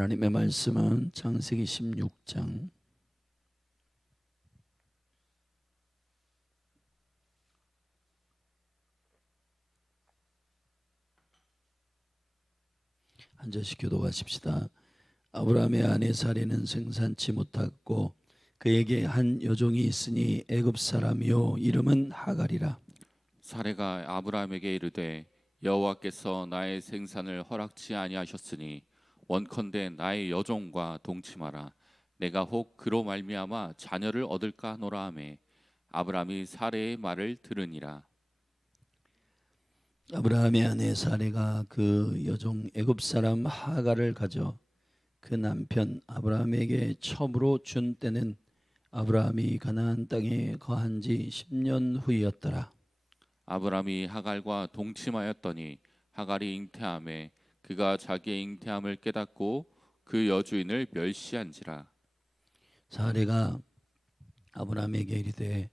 하나님의 말씀은 창세기 16장 앉아서 교도하십시다. 아브라함의 아내 사레는 생산치 못하고 그에게 한 여종이 있으니 애굽 사람이요 이름은 하갈이라. 사레가 아브라함에게 이르되 여호와께서 나의 생산을 허락치 아니하셨으니 원컨대 나의 여종과 동침하라. 내가 혹 그로 말미암아 자녀를 얻을까 하노라 하매 아브라함이 사레의 말을 들으니라. 아브라함의 아내 사레가 그 여종 애굽 사람 하갈을 가져 그 남편 아브라함에게 첩으로 준 때는 아브라함이 가나안 땅에 거한 지 10년 후이었더라. 아브라함이 하갈과 동침하였더니 하갈이 잉태하매 그가 자기의 잉태함을 깨닫고 그 여주인을 멸시한지라. 사레가 아브라함에게 이르되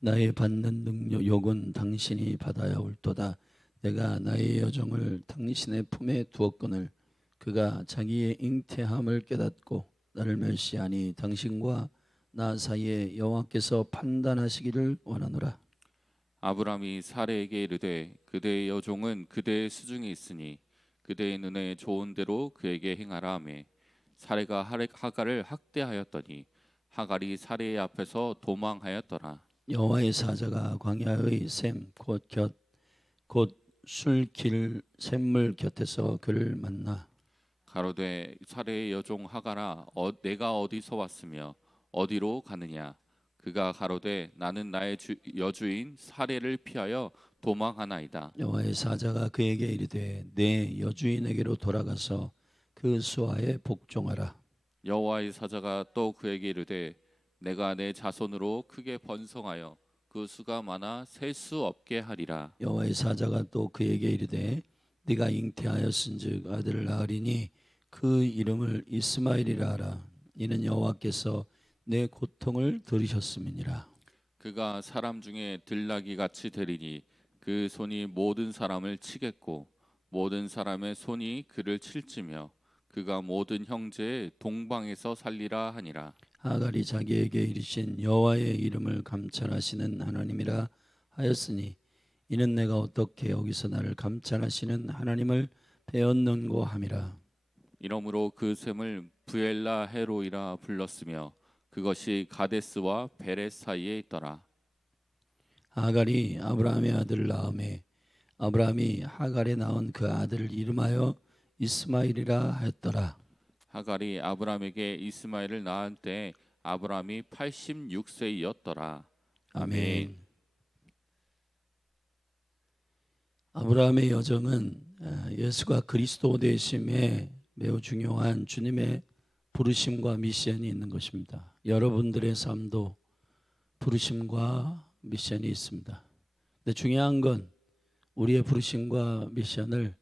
나의 받는 욕은 당신이 받아야 옳도다. 내가 나의 여종을 당신의 품에 두었거늘 그가 자기의 잉태함을 깨닫고 나를 멸시하니 당신과 나 사이에 여호와께서 판단하시기를 원하노라. 아브라함이 사레에게 이르되 그대의 여종은 그대의 수중에 있으니 그대의 눈에 좋은 대로 그에게 행하라 하매 사레가 하갈을 학대하였더니 하갈이 사레의 앞에서 도망하였더라. 여호와의 사자가 광야의 샘 곧 술길 샘물 곁에서 그를 만나 가로되 사레의 여종 하갈아 내가 어디서 왔으며 어디로 가느냐. 그가 가로되 나는 나의 여주인 사레를 피하여 도망하나이다. 여호와의 사자가 그에게 이르되 내 여주인에게로 돌아가서 그 수하에 복종하라. 여호와의 사자가 또 그에게 이르되 내가 내 자손으로 크게 번성하여 그 수가 많아 셀 수 없게 하리라. 여호와의 사자가 또 그에게 이르되 네가 잉태하였은즉 아들을 낳으리니 그 이름을 이스마엘이라 하라. 이는 여호와께서 내 고통을 들으셨음이니라. 그가 사람 중에 들나귀 같이 되리니 그 손이 모든 사람을 치겠고 모든 사람의 손이 그를 칠지며 그가 모든 형제의 동방에서 살리라 하니라. 하갈이 자기에게 이르신 여호와의 이름을 감찰하시는 하나님이라 하였으니 이는 내가 어떻게 여기서 나를 감찰하시는 하나님을 배웠는고 함이라. 이러므로 그 샘을 부엘라 헤로이라 불렀으며 그것이 가데스와 베렛 사이에 있더라. 하갈이 아브라함의 아들을 낳음에 아브라함이 하갈에 낳은 그 아들을 이름하여 이스마엘이라 하였더라. 하갈이 아브라함에게 이스마엘을 낳은 때 아브라함이 86세이었더라. 아멘. 아브라함의 여정은 예수가 그리스도 되심에 매우 중요한 주님의 부르심과 미션이 있는 것입니다. 여러분들의 삶도 부르심과 미션이 있습니다. 근데 중요한 건 우리의 부르심과 미션을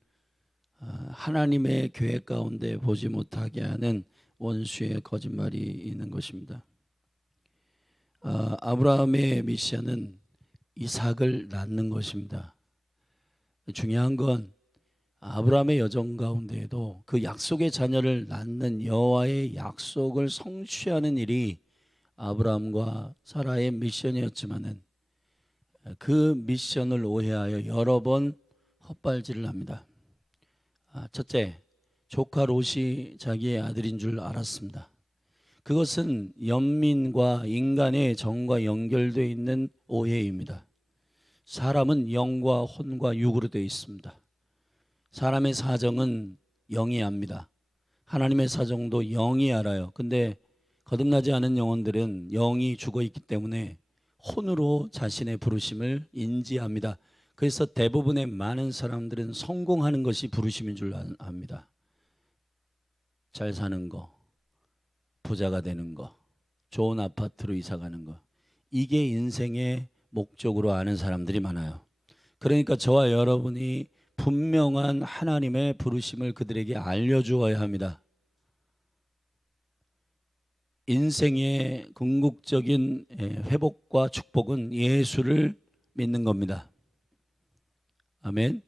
하나님의 계획 가운데 보지 못하게 하는 원수의 거짓말이 있는 것입니다. 아브라함의 미션은 이삭을 낳는 것입니다. 중요한 건 아브라함의 여정 가운데에도 그 약속의 자녀를 낳는 여호와의 약속을 성취하는 일이 아브라함과 사라의 미션이었지만은 그 미션을 오해하여 여러 번 헛발질을 합니다. 첫째, 조카 롯이 자기의 아들인 줄 알았습니다. 그것은 연민과 인간의 정과 연결되어 있는 오해입니다. 사람은 영과 혼과 육으로 되어 있습니다. 사람의 사정은 영이 압니다. 하나님의 사정도 영이 알아요. 근데 거듭나지 않은 영혼들은 영이 죽어 있기 때문에 혼으로 자신의 부르심을 인지합니다. 그래서 대부분의 많은 사람들은 성공하는 것이 부르심인 줄 압니다. 잘 사는 거, 부자가 되는 거, 좋은 아파트로 이사 가는 거, 이게 인생의 목적으로 아는 사람들이 많아요. 그러니까 저와 여러분이 분명한 하나님의 부르심을 그들에게 알려주어야 합니다. 인생의 궁극적인 회복과 축복은 예수를 믿는 겁니다. 아멘.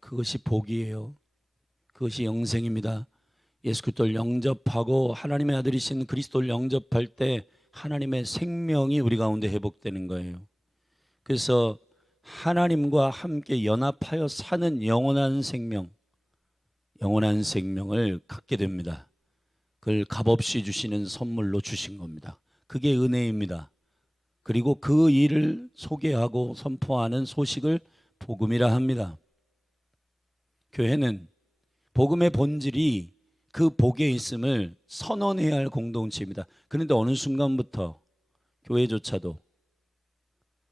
그것이 복이에요. 그것이 영생입니다. 예수 그리스도를 영접하고 하나님의 아들이신 그리스도를 영접할 때 하나님의 생명이 우리 가운데 회복되는 거예요. 그래서 하나님과 함께 연합하여 사는 영원한 생명을 갖게 됩니다. 그걸 값없이 주시는 선물로 주신 겁니다. 그게 은혜입니다. 그리고 그 일을 소개하고 선포하는 소식을 복음이라 합니다. 교회는 복음의 본질이 그 복에 있음을 선언해야 할 공동체입니다. 그런데 어느 순간부터 교회조차도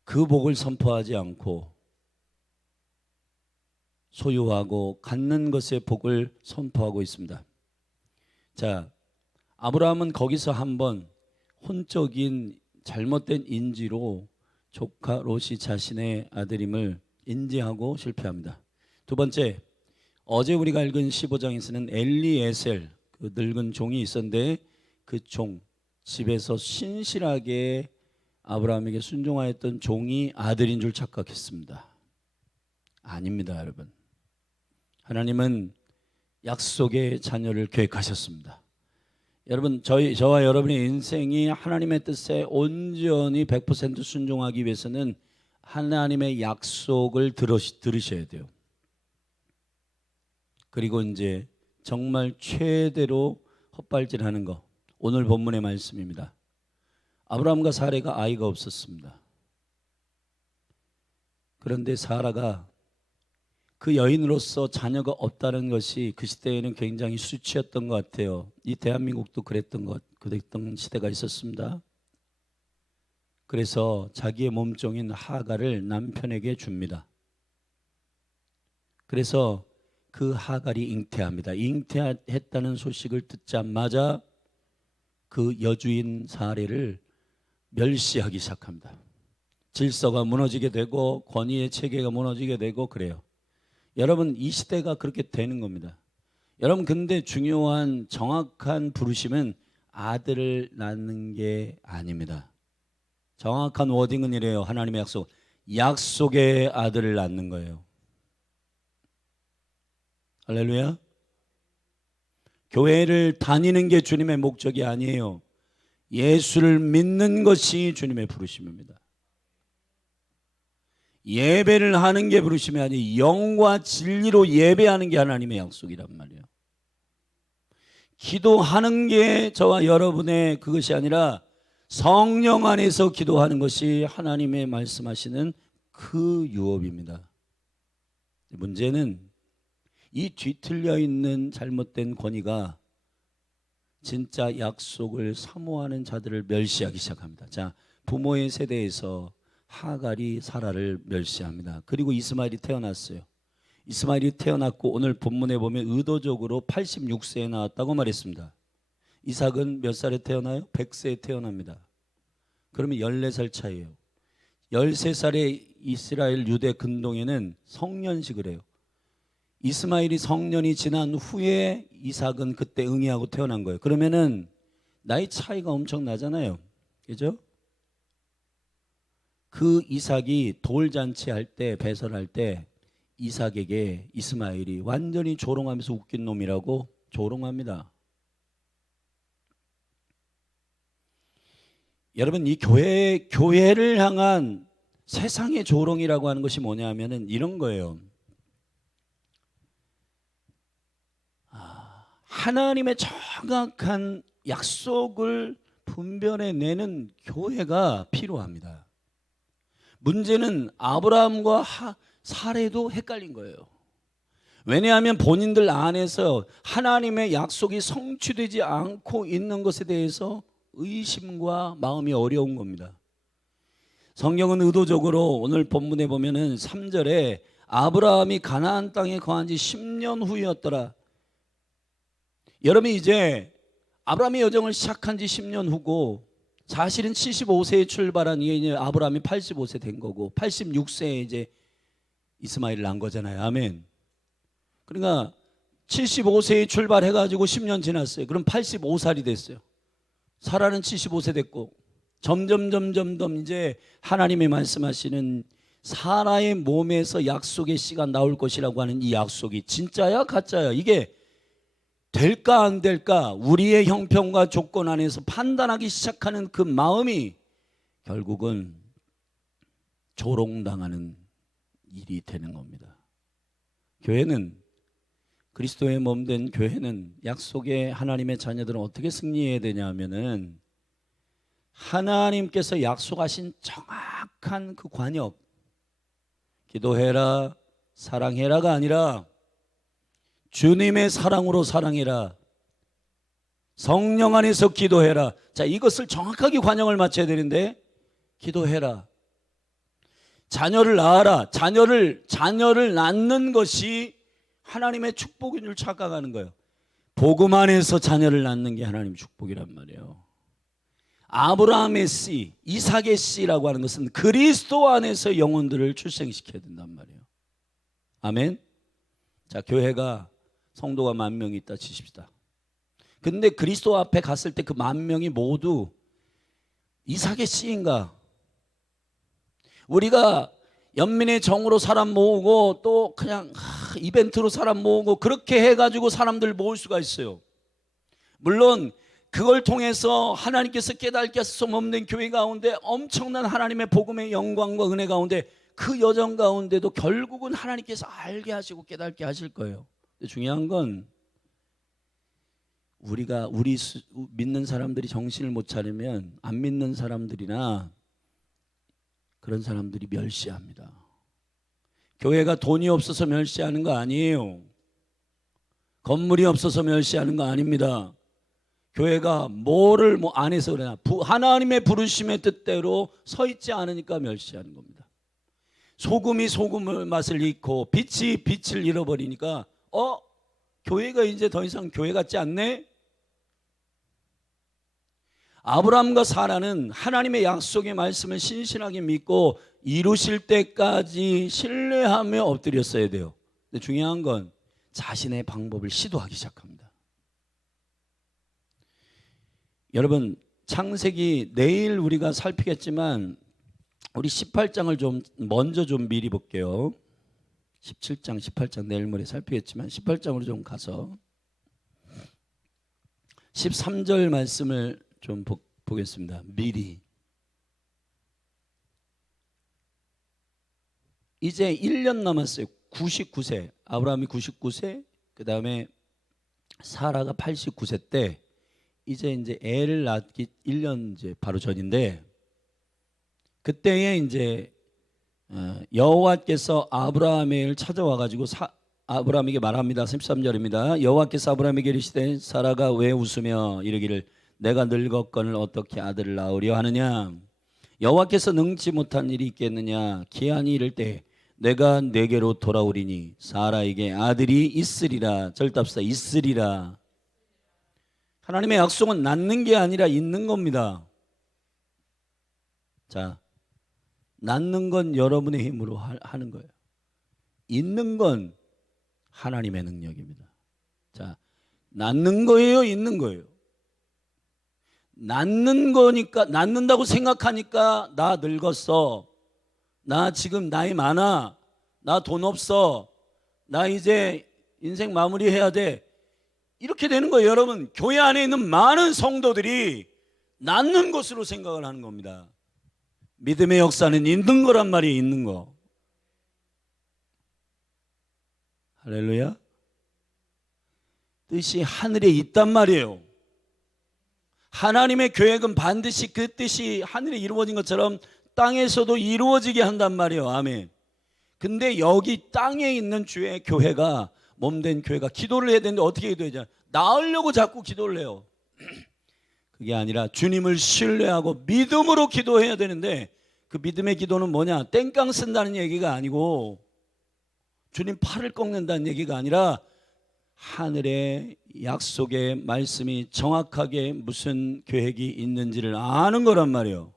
그 복을 선포하지 않고 소유하고 갖는 것의 복을 선포하고 있습니다. 자, 아브라함은 거기서 한번 혼적인 잘못된 인지로 조카 롯이 자신의 아들임을 인지하고 실패합니다. 두 번째, 어제 우리가 읽은 15장에서는 엘리에셀, 그 늙은 종이 있었는데 그 종, 집에서 신실하게 아브라함에게 순종하였던 종이 아들인 줄 착각했습니다. 아닙니다, 여러분. 하나님은 약속의 자녀를 계획하셨습니다. 여러분, 저와 여러분의 인생이 하나님의 뜻에 온전히 100% 순종하기 위해서는 하나님의 약속을 들으셔야 돼요. 그리고 이제 정말 최대로 헛발질하는 거, 오늘 본문의 말씀입니다. 아브라함과 사라가 아이가 없었습니다. 그런데 사라가 그 여인으로서 자녀가 없다는 것이 그 시대에는 굉장히 수치였던 것 같아요. 이 대한민국도 그랬던 시대가 있었습니다. 그래서 자기의 몸종인 하갈을 남편에게 줍니다. 그래서 그 하갈이 잉태합니다. 잉태했다는 소식을 듣자마자 그 여주인 사례를 멸시하기 시작합니다. 질서가 무너지게 되고 권위의 체계가 무너지게 되고 그래요. 여러분, 이 시대가 그렇게 되는 겁니다. 여러분, 근데 중요한 정확한 부르심은 아들을 낳는 게 아닙니다. 정확한 워딩은 이래요. 하나님의 약속의 아들을 낳는 거예요. 할렐루야. 교회를 다니는 게 주님의 목적이 아니에요. 예수를 믿는 것이 주님의 부르심입니다. 예배를 하는 게 부르심이 아니 영과 진리로 예배하는 게 하나님의 약속이란 말이에요. 기도하는 게 저와 여러분의 그것이 아니라 성령 안에서 기도하는 것이 하나님의 말씀하시는 그 유업입니다. 문제는 이 뒤틀려 있는 잘못된 권위가 진짜 약속을 사모하는 자들을 멸시하기 시작합니다. 자, 부모의 세대에서 하갈이 사라를 멸시합니다. 그리고 이스마엘이 태어났어요. 이스마엘이 태어났고 오늘 본문에 보면 의도적으로 86세에 나왔다고 말했습니다. 이삭은 몇 살에 태어나요? 100세에 태어납니다. 그러면 14살 차이에요. 13살의 이스라엘 유대 근동에는 성년식을 해요. 이스마엘이 성년이 지난 후에 이삭은 그때 응애하고 태어난 거예요. 그러면은 나이 차이가 엄청 나잖아요. 그죠? 그 이삭이 돌잔치 할 때, 배설할 때 이삭에게 이스마엘이 완전히 조롱하면서 웃긴 놈이라고 조롱합니다. 여러분, 이 교회를 향한 세상의 조롱이라고 하는 것이 뭐냐면은 이런 거예요. 하나님의 정확한 약속을 분별해내는 교회가 필요합니다. 문제는 아브라함과 사례도 헷갈린 거예요. 왜냐하면 본인들 안에서 하나님의 약속이 성취되지 않고 있는 것에 대해서 의심과 마음이 어려운 겁니다. 성경은 의도적으로 오늘 본문에 보면은 3절에 아브라함이 가나안 땅에 거한 지 10년 후였더라. 여러분, 이제 아브라함의 여정을 시작한 지 10년 후고 사실은 75세에 출발한 이제 아브라함이 85세 된 거고 86세에 이제 이스마엘을 낳은 거잖아요. 아멘. 그러니까 75세에 출발해가지고 10년 지났어요. 그럼 85살이 됐어요. 사라는 75세 됐고 점점 이제 하나님이 말씀하시는 사라의 몸에서 약속의 씨가 나올 것이라고 하는 이 약속이 진짜야 가짜야? 이게 될까 안 될까 우리의 형편과 조건 안에서 판단하기 시작하는 그 마음이 결국은 조롱당하는 일이 되는 겁니다. 교회는, 그리스도의 몸된 교회는, 약속의 하나님의 자녀들은 어떻게 승리해야 되냐 하면은 하나님께서 약속하신 정확한 그 관역, 기도해라 사랑해라가 아니라 주님의 사랑으로 사랑해라, 성령 안에서 기도해라. 자, 이것을 정확하게 관역을 맞춰야 되는데, 기도해라, 자녀를 낳아라. 자녀를 낳는 것이 하나님의 축복인 줄 착각하는 거예요. 복음 안에서 자녀를 낳는 게 하나님 축복이란 말이에요. 아브라함의 씨, 이삭의 씨라고 하는 것은 그리스도 안에서 영혼들을 출생시켜야 된단 말이에요. 아멘. 자, 교회가 성도가 10,000명이 있다 치십시다. 근데 그리스도 앞에 갔을 때 그 10,000명이 모두 이삭의 씨인가? 우리가 연민의 정으로 사람 모으고 또 그냥 이벤트로 사람 모으고 그렇게 해가지고 사람들 모을 수가 있어요. 물론 그걸 통해서 하나님께서 깨닫게 하셔서 몸된 교회 가운데 엄청난 하나님의 복음의 영광과 은혜 가운데 그 여정 가운데도 결국은 하나님께서 알게 하시고 깨닫게 하실 거예요. 근데 중요한 건 우리 믿는 사람들이 정신을 못 차리면 안 믿는 사람들이나 그런 사람들이 멸시합니다. 교회가 돈이 없어서 멸시하는 거 아니에요. 건물이 없어서 멸시하는 거 아닙니다. 교회가 뭐를 안 해서 그러나 하나님의 부르심의 뜻대로 서 있지 않으니까 멸시하는 겁니다. 소금이 소금의 맛을 잃고 빛이 빛을 잃어버리니까 교회가 이제 더 이상 교회 같지 않네? 아브라함과 사라는 하나님의 약속의 말씀을 신실하게 믿고 이루실 때까지 신뢰하며 엎드렸어야 돼요. 근데 중요한 건 자신의 방법을 시도하기 시작합니다. 여러분, 창세기 내일 우리가 살피겠지만 우리 18장을 좀 먼저 좀 미리 볼게요. 17장, 18장 내일 모레 살피겠지만 18장으로 좀 가서 13절 말씀을 좀 보겠습니다. 미리. 이제 1년 남았어요. 99세. 아브라함이 99세, 그 다음에 사라가 89세 때 이제 애를 낳기 1년 이제 바로 전인데, 그때에 이제 여호와께서 아브라함을 찾아와 가지고 아브라함에게 말합니다. 13절입니다. 여호와께서 아브라함에게 이르시되 사라가 왜 웃으며 이르기를 내가 늙었거늘 어떻게 아들을 낳으려 하느냐? 여호와께서 능치 못한 일이 있겠느냐? 기한이 이를 때 내가 내게로 돌아오리니 사라에게 아들이 있으리라. 절답시다. 있으리라. 하나님의 약속은 낳는 게 아니라 있는 겁니다. 자, 낳는 건 여러분의 힘으로 하는 거예요. 있는 건 하나님의 능력입니다. 자, 낳는 거예요, 있는 거예요? 낳는 거니까, 낳는다고 생각하니까 나 늙었어, 나 지금 나이 많아, 나 돈 없어, 나 이제 인생 마무리해야 돼, 이렇게 되는 거예요. 여러분, 교회 안에 있는 많은 성도들이 낳는 것으로 생각을 하는 겁니다. 믿음의 역사는 있는 거란 말이에요. 있는 거. 할렐루야. 뜻이 하늘에 있단 말이에요. 하나님의 계획은 반드시 그 뜻이 하늘에 이루어진 것처럼 땅에서도 이루어지게 한단 말이에요. 아멘. 근데 여기 땅에 있는 주의 교회가, 몸된 교회가 기도를 해야 되는데 어떻게 기도해야 되냐? 나으려고 자꾸 기도를 해요. 그게 아니라 주님을 신뢰하고 믿음으로 기도해야 되는데, 그 믿음의 기도는 뭐냐? 땡깡 쓴다는 얘기가 아니고 주님 팔을 꺾는다는 얘기가 아니라 하늘의 약속의 말씀이 정확하게 무슨 계획이 있는지를 아는 거란 말이에요.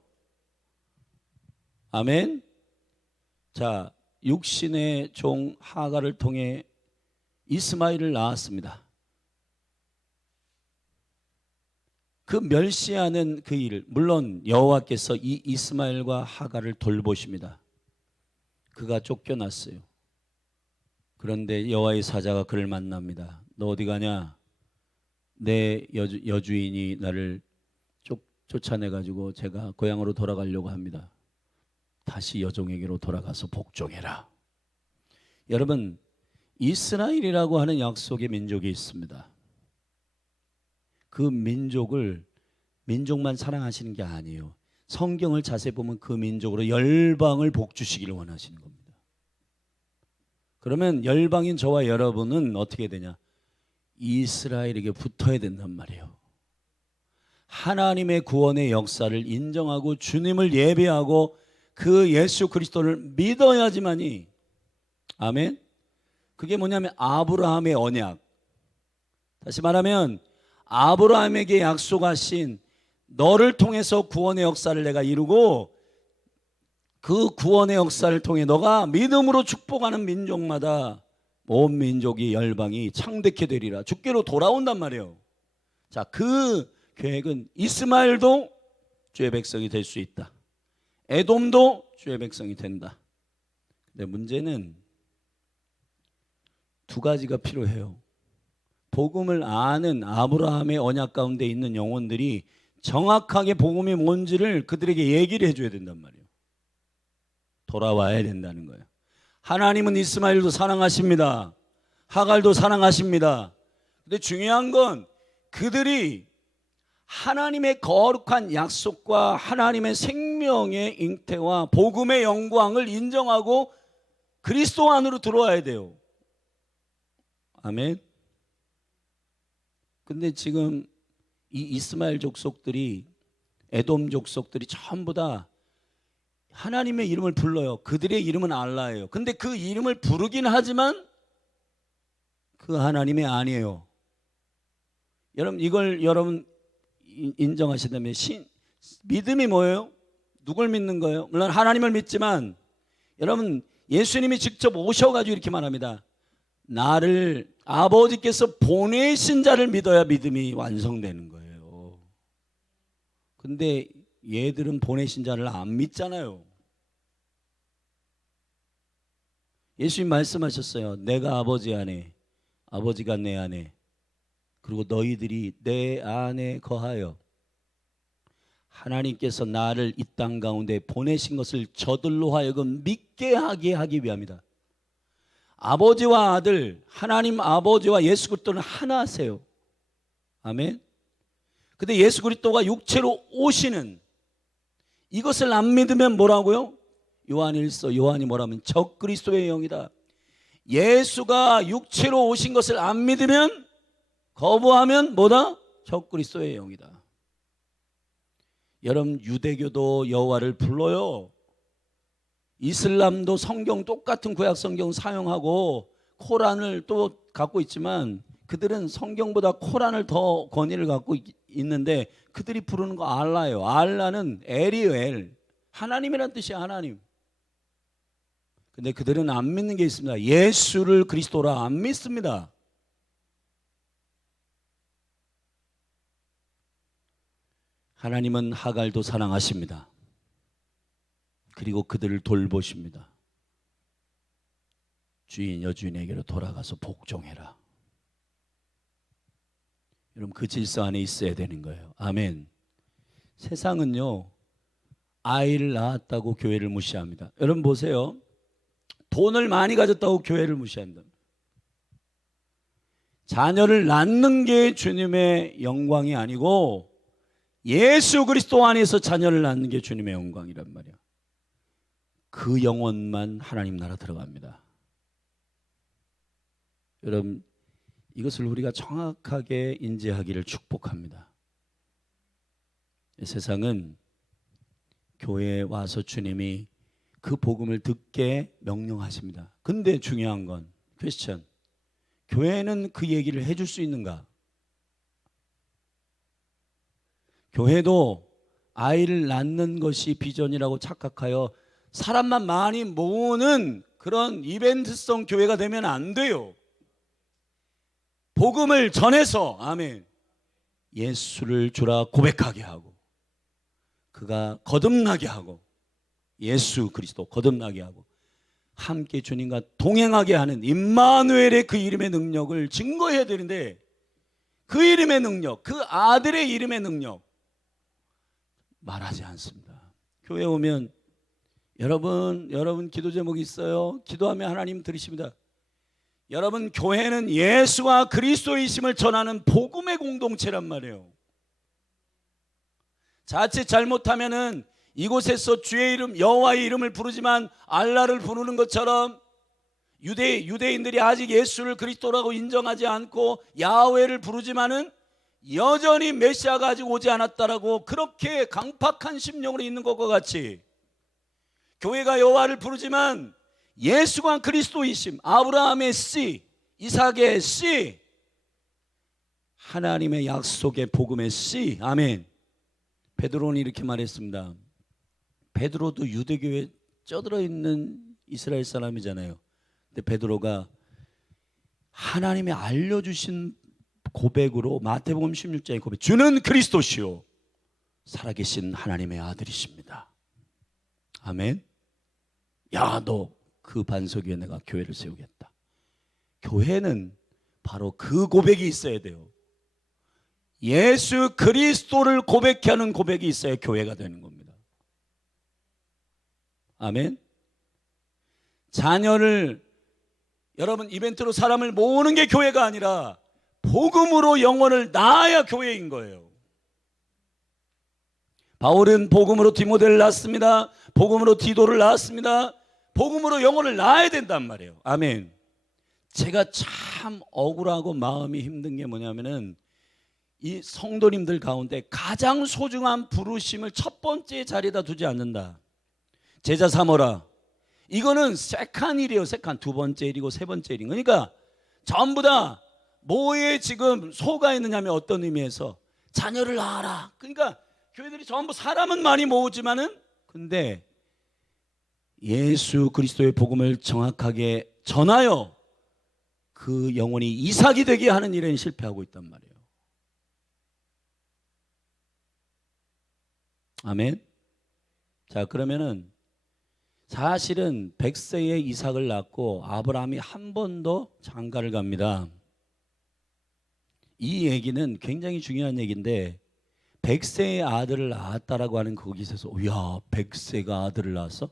아멘. 자, 육신의 종 하가를 통해 이스마엘을 낳았습니다. 그 멸시하는 그 일, 물론 여호와께서 이 이스마엘과 하가를 돌보십니다. 그가 쫓겨났어요. 그런데 여호와의 사자가 그를 만납니다. 너 어디 가냐? 내 여주인이 나를 쫓아내가지고 제가 고향으로 돌아가려고 합니다. 다시 여종에게로 돌아가서 복종해라. 여러분, 이스라엘이라고 하는 약속의 민족이 있습니다. 그 민족만 사랑하시는 게 아니에요. 성경을 자세히 보면 그 민족으로 열방을 복주시기를 원하시는 겁니다. 그러면 열방인 저와 여러분은 어떻게 되냐? 이스라엘에게 붙어야 된단 말이에요. 하나님의 구원의 역사를 인정하고 주님을 예배하고 그 예수 그리스도를 믿어야지만이, 아멘, 그게 뭐냐면 아브라함의 언약. 다시 말하면 아브라함에게 약속하신 너를 통해서 구원의 역사를 내가 이루고 그 구원의 역사를 통해 너가 믿음으로 축복하는 민족마다 온 민족이 열방이 창대케 되리라. 주께로 돌아온단 말이에요. 자, 그 계획은 이스마엘도 주의 백성이 될 수 있다. 에돔도 주의 백성이 된다. 근데 문제는 두 가지가 필요해요. 복음을 아는 아브라함의 언약 가운데 있는 영혼들이 정확하게 복음이 뭔지를 그들에게 얘기를 해줘야 된단 말이에요. 돌아와야 된다는 거예요. 하나님은 이스마엘도 사랑하십니다. 하갈도 사랑하십니다. 근데 중요한 건 그들이 하나님의 거룩한 약속과 하나님의 생명의 잉태와 복음의 영광을 인정하고 그리스도 안으로 들어와야 돼요. 아멘. 근데 지금 이 이스마엘 족속들이, 에돔 족속들이 전부 다 하나님의 이름을 불러요. 그들의 이름은 알라예요. 근데 그 이름을 부르긴 하지만 그 하나님이 아니에요. 여러분, 이걸 여러분 인정하시다면 믿음이 뭐예요? 누굴 믿는 거예요? 물론 하나님을 믿지만 여러분, 예수님이 직접 오셔가지고 이렇게 말합니다. 나를 아버지께서 보내신 자를 믿어야 믿음이 완성되는 거예요. 근데 얘들은 보내신 자를 안 믿잖아요. 예수님 말씀하셨어요. 내가 아버지 안에, 아버지가 내 안에, 그리고 너희들이 내 안에 거하여 하나님께서 나를 이 땅 가운데 보내신 것을 저들로 하여금 믿게 하기 위함이다. 아버지와 아들, 하나님 아버지와 예수 그리스도는 하나세요. 아멘. 근데 예수 그리스도가 육체로 오시는 이것을 안 믿으면 뭐라고요? 요한일서, 요한이 뭐라면 적그리스도의 영이다. 예수가 육체로 오신 것을 안 믿으면, 거부하면 뭐다? 적그리스도의 영이다. 여러분, 유대교도 여호와를 불러요. 이슬람도 성경 똑같은 구약 성경 사용하고 코란을 또 갖고 있지만 그들은 성경보다 코란을 더 권위를 갖고 있는데 그들이 부르는 거 알라예요. 알라는 엘이에요. 엘. 하나님이란 뜻이야. 하나님. 근데 그들은 안 믿는 게 있습니다. 예수를 그리스도라 안 믿습니다. 하나님은 하갈도 사랑하십니다. 그리고 그들을 돌보십니다. 주인 여주인에게로 돌아가서 복종해라. 여러분, 그 질서 안에 있어야 되는 거예요. 아멘. 세상은요, 아이를 낳았다고 교회를 무시합니다. 여러분 보세요. 돈을 많이 가졌다고 교회를 무시한다. 자녀를 낳는 게 주님의 영광이 아니고 예수 그리스도 안에서 자녀를 낳는 게 주님의 영광이란 말이야. 그 영혼만 하나님 나라 들어갑니다. 여러분, 이것을 우리가 정확하게 인지하기를 축복합니다. 세상은 교회에 와서 주님이 그 복음을 듣게 명령하십니다. 근데 중요한 건 퀘스천, 교회는 그 얘기를 해줄 수 있는가? 교회도 아이를 낳는 것이 비전이라고 착각하여 사람만 많이 모으는 그런 이벤트성 교회가 되면 안 돼요. 복음을 전해서, 아멘, 예수를 주라 고백하게 하고 그가 거듭나게 하고 예수 그리스도 거듭나게 하고 함께 주님과 동행하게 하는 임마누엘의 그 이름의 능력을 증거해야 되는데 그 이름의 능력, 그 아들의 이름의 능력 말하지 않습니다. 교회 오면 여러분 기도 제목이 있어요? 기도하면 하나님 들으십니다. 여러분, 교회는 예수와 그리스도이심을 전하는 복음의 공동체란 말이에요. 자칫 잘못하면은 이곳에서 주의 이름, 여호와의 이름을 부르지만 알라를 부르는 것처럼 유대인들이 아직 예수를 그리스도라고 인정하지 않고 야훼를 부르지만은 여전히 메시아가 아직 오지 않았다라고 그렇게 강팍한 심령으로 있는 것과 같이, 교회가 여호와를 부르지만 예수가 그리스도이심, 아브라함의 씨, 이삭의 씨, 하나님의 약속의 복음의 씨. 아멘. 베드로는 이렇게 말했습니다. 베드로도 유대교에 쩌들어 있는 이스라엘 사람이잖아요. 근데 베드로가 하나님이 알려주신 고백으로 마태복음 16장의 고백, 주는 그리스도시요 살아계신 하나님의 아들이십니다. 아멘. 야, 너 그 반석 위에 내가 교회를 세우겠다. 교회는 바로 그 고백이 있어야 돼요. 예수 그리스도를 고백해 하는 고백이 있어야 교회가 되는 겁니다. 아멘. 자녀를, 여러분, 이벤트로 사람을 모으는 게 교회가 아니라 복음으로 영혼을 낳아야 교회인 거예요. 바울은 복음으로 디모데를 낳았습니다. 복음으로 디도를 낳았습니다. 복음으로 영혼을 낳아야 된단 말이에요. 아멘. 제가 참 억울하고 마음이 힘든 게 뭐냐면은 이 성도님들 가운데 가장 소중한 부르심을 첫 번째 자리에다 두지 않는다. 제자 삼어라. 이거는 세칸 일이에요. 세칸. 두 번째 일이고 세 번째 일인 거니까 전부 다 뭐에 지금 속아 있느냐면 어떤 의미에서 자녀를 낳아라. 그러니까 교회들이 전부 사람은 많이 모으지만은 근데 예수 그리스도의 복음을 정확하게 전하여 그 영혼이 이삭이 되게 하는 일에는 실패하고 있단 말이에요. 아멘. 자, 그러면은 사실은 100세에 이삭을 낳고 아브라함이 한 번 더 장가를 갑니다. 이 얘기는 굉장히 중요한 얘기인데 100세의 아들을 낳았다라고 하는 거기서 야, 100세가 아들을 낳았어?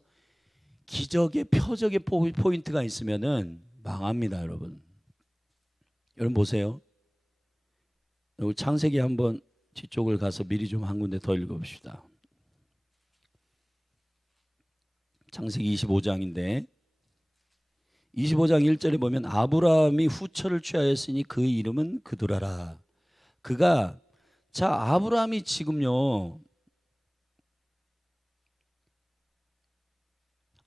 기적의 표적의 포인트가 있으면은 망합니다, 여러분. 여러분 보세요. 여기 창세기 한번 뒤쪽을 가서 미리 좀 한 군데 더 읽어봅시다. 창세기 25장인데 25장 1절에 보면 아브라함이 후처를 취하였으니 그 이름은 그두라라. 그가, 자, 아브라함이 지금요,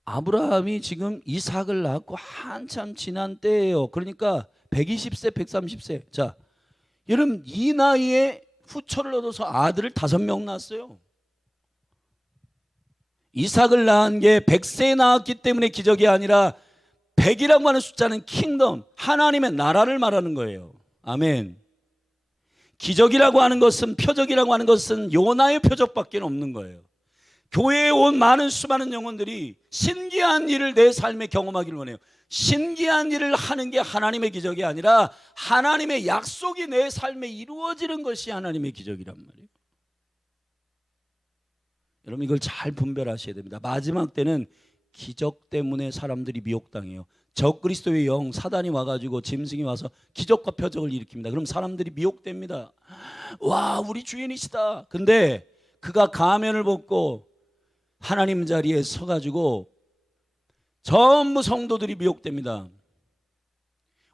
아브라함이 지금 이삭을 낳고 한참 지난 때예요. 그러니까 120세, 130세. 자, 여러분 이 나이에 후처를 얻어서 아들을 5명 낳았어요. 이삭을 낳은 게 100세에 낳았기 때문에 기적이 아니라 100이라고 하는 숫자는 킹덤, 하나님의 나라를 말하는 거예요. 아멘. 기적이라고 하는 것은, 표적이라고 하는 것은 요나의 표적밖에 없는 거예요. 교회에 온 많은 수많은 영혼들이 신기한 일을 내 삶에 경험하기를 원해요. 신기한 일을 하는 게 하나님의 기적이 아니라 하나님의 약속이 내 삶에 이루어지는 것이 하나님의 기적이란 말이에요. 여러분 이걸 잘 분별하셔야 됩니다. 마지막 때는 기적 때문에 사람들이 미혹당해요. 적그리스도의 영 사단이 와가지고 짐승이 와서 기적과 표적을 일으킵니다. 그럼 사람들이 미혹됩니다. 와, 우리 주인이시다. 근데 그가 가면을 벗고 하나님 자리에 서가지고 전부 성도들이 미혹됩니다.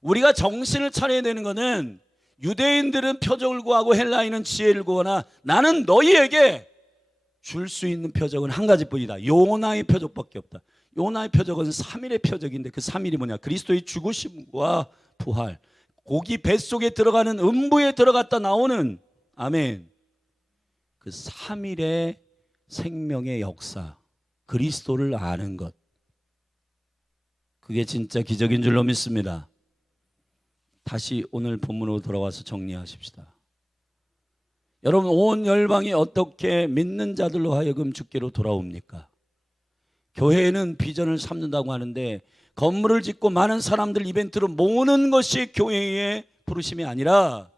우리가 정신을 차려야 되는 것은 유대인들은 표적을 구하고 헬라인은 지혜를 구하나 나는 너희에게 줄 수 있는 표적은 한 가지뿐이다. 요나의 표적밖에 없다. 요나의 표적은 3일의 표적인데 그 3일이 뭐냐? 그리스도의 죽으심과 부활. 고기 뱃속에 들어가는 음부에 들어갔다 나오는, 아멘, 그 3일의 생명의 역사, 그리스도를 아는 것, 그게 진짜 기적인 줄로 믿습니다. 다시 오늘 본문으로 돌아와서 정리하십시다. 여러분 온 열방이 어떻게 믿는 자들로 하여금 주께로 돌아옵니까? 교회는 비전을 삼는다고 하는데 건물을 짓고 많은 사람들 이벤트로 모으는 것이 교회의 부르심이 아니라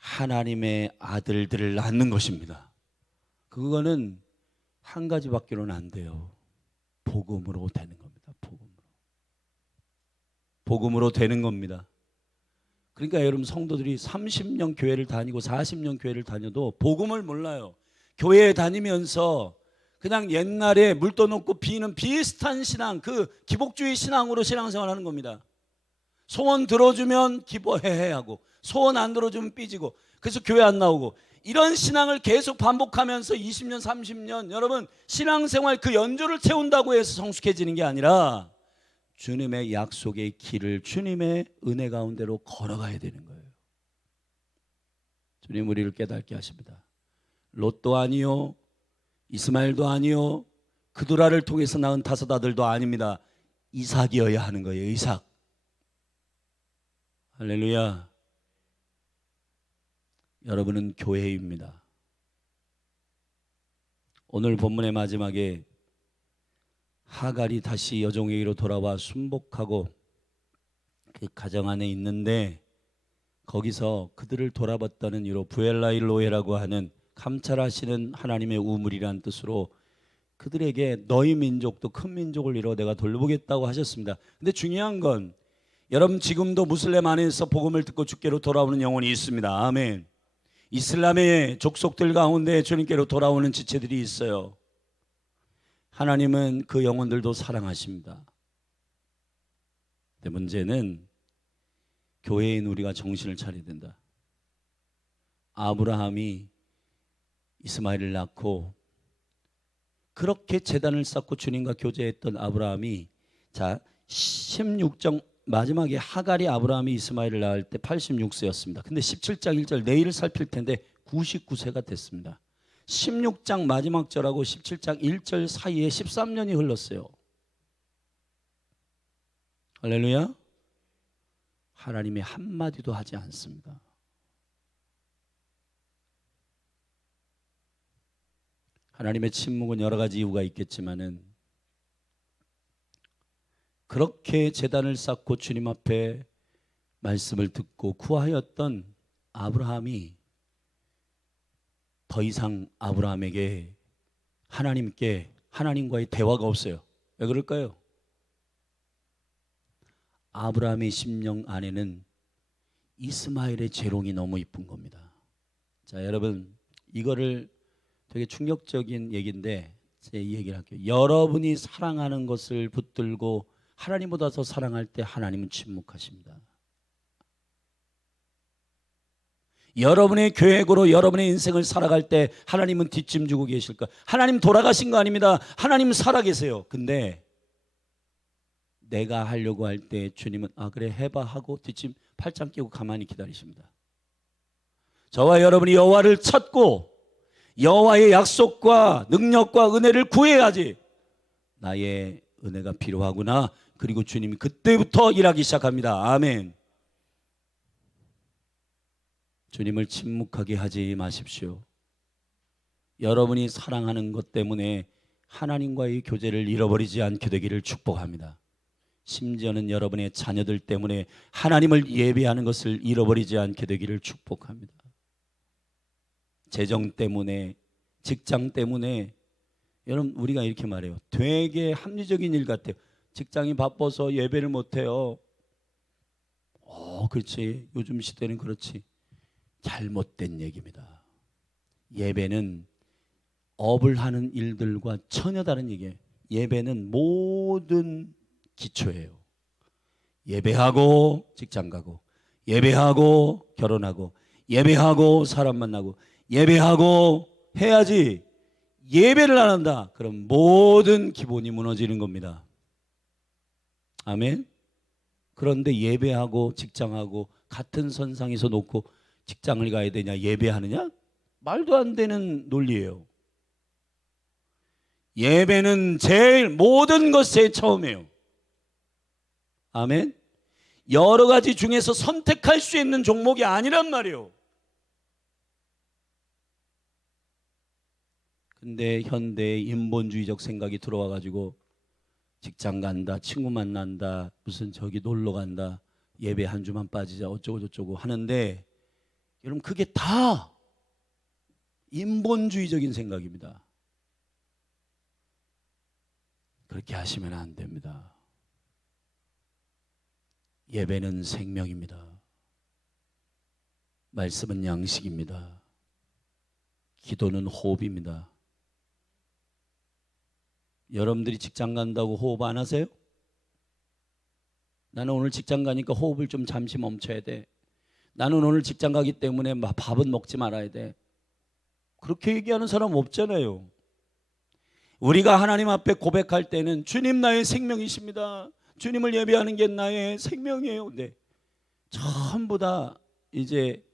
하나님의 아들들을 낳는 것입니다. 그거는 한 가지밖에는 안 돼요. 복음으로 되는 겁니다. 복음으로 되는 겁니다. 그러니까 여러분 성도들이 30년 교회를 다니고 40년 교회를 다녀도 복음을 몰라요. 교회에 다니면서 그냥 옛날에 물 떠놓고 비는 비슷한 신앙, 그 기복주의 신앙으로 신앙생활하는 겁니다. 소원 들어주면 기뻐해 하고 소원 안 들어주면 삐지고, 그래서 교회 안 나오고, 이런 신앙을 계속 반복하면서 20년 30년 여러분 신앙생활 그 연조를 채운다고 해서 성숙해지는 게 아니라 주님의 약속의 길을 주님의 은혜 가운데로 걸어가야 되는 거예요. 주님 우리를 깨닫게 하십니다. 롯도 아니요, 이스마엘도 아니요, 그두라를 통해서 낳은 다섯 아들도 아닙니다. 이삭이어야 하는 거예요. 이삭. 할렐루야. 여러분은 교회입니다. 오늘 본문의 마지막에 하갈이 다시 여종에게로 돌아와 순복하고 그 가정 안에 있는데, 거기서 그들을 돌아봤다는 이유로 부엘라일로에라고 하는 감찰하시는 하나님의 우물이라는 뜻으로 그들에게 너희 민족도 큰 민족을 이루어 내가 돌보겠다고 하셨습니다. 근데 중요한 건 여러분 지금도 무슬림 안에서 복음을 듣고 주께로 돌아오는 영혼이 있습니다. 아멘. 이슬람의 족속들 가운데 주님께로 돌아오는 지체들이 있어요. 하나님은 그 영혼들도 사랑하십니다. 근데 문제는 교회인 우리가 정신을 차려야 된다. 아브라함이 이스마엘을 낳고 그렇게 제단을 쌓고 주님과 교제했던 아브라함이, 자 16장 마지막에 하갈이 아브라함이 이스마엘을 낳을 때 86세였습니다. 근데 17장 1절 내일 살필 텐데 99세가 됐습니다. 16장 마지막 절하고 17장 1절 사이에 13년이 흘렀어요. 할렐루야. 하나님이 한마디도 하지 않습니다. 하나님의 침묵은 여러 가지 이유가 있겠지만은 그렇게 제단을 쌓고 주님 앞에 말씀을 듣고 구하였던 아브라함이 더 이상 아브라함에게 하나님과의 대화가 없어요. 왜 그럴까요? 아브라함의 심령 안에는 이스마엘의 재롱이 너무 이쁜 겁니다. 자 여러분, 이거를 되게 충격적인 얘기인데 제가 이 얘기를 할게요. 여러분이 사랑하는 것을 붙들고 하나님보다 더 사랑할 때 하나님은 침묵하십니다. 여러분의 계획으로 여러분의 인생을 살아갈 때 하나님은 뒷짐 주고 계실까? 하나님 돌아가신 거 아닙니다. 하나님 살아계세요. 근데 내가 하려고 할 때 주님은 그래 해봐 하고 뒷짐 팔짱 끼고 가만히 기다리십니다. 저와 여러분이 여호와를 찾고 여호와의 약속과 능력과 은혜를 구해야지 나의 은혜가 필요하구나. 그리고 주님이 그때부터 일하기 시작합니다. 아멘. 주님을 침묵하게 하지 마십시오. 여러분이 사랑하는 것 때문에 하나님과의 교제를 잃어버리지 않게 되기를 축복합니다. 심지어는 여러분의 자녀들 때문에 하나님을 예배하는 것을 잃어버리지 않게 되기를 축복합니다. 재정 때문에, 직장 때문에, 여러분 우리가 이렇게 말해요. 되게 합리적인 일 같아요. 직장이 바빠서 예배를 못해요. 그렇지. 요즘 시대는 그렇지. 잘못된 얘기입니다. 예배는 업을 하는 일들과 전혀 다른 얘기예요. 예배는 모든 기초예요. 예배하고 직장 가고, 예배하고 결혼하고, 예배하고 사람 만나고, 예배하고 해야지. 예배를 안 한다. 그럼 모든 기본이 무너지는 겁니다. 아멘. 그런데 예배하고 직장하고 같은 선상에서 놓고 직장을 가야 되냐, 예배하느냐? 말도 안 되는 논리예요. 예배는 제일 모든 것의 처음이에요. 아멘. 여러 가지 중에서 선택할 수 있는 종목이 아니란 말이에요. 근데 현대의 인본주의적 생각이 들어와 가지고 직장 간다, 친구 만난다, 무슨 저기 놀러 간다, 예배 한 주만 빠지자 어쩌고 저쩌고 하는데 여러분 그게 다 인본주의적인 생각입니다. 그렇게 하시면 안 됩니다. 예배는 생명입니다. 말씀은 양식입니다. 기도는 호흡입니다. 여러분들이 직장 간다고 호흡 안 하세요? 나는 오늘 직장 가니까 호흡을 좀 잠시 멈춰야 돼. 나는 오늘 직장 가기 때문에 밥은 먹지 말아야 돼. 그렇게 얘기하는 사람 없잖아요. 우리가 하나님 앞에 고백할 때는 주님 나의 생명이십니다. 주님을 예배하는 게 나의 생명이에요. 네. 전부 다 이제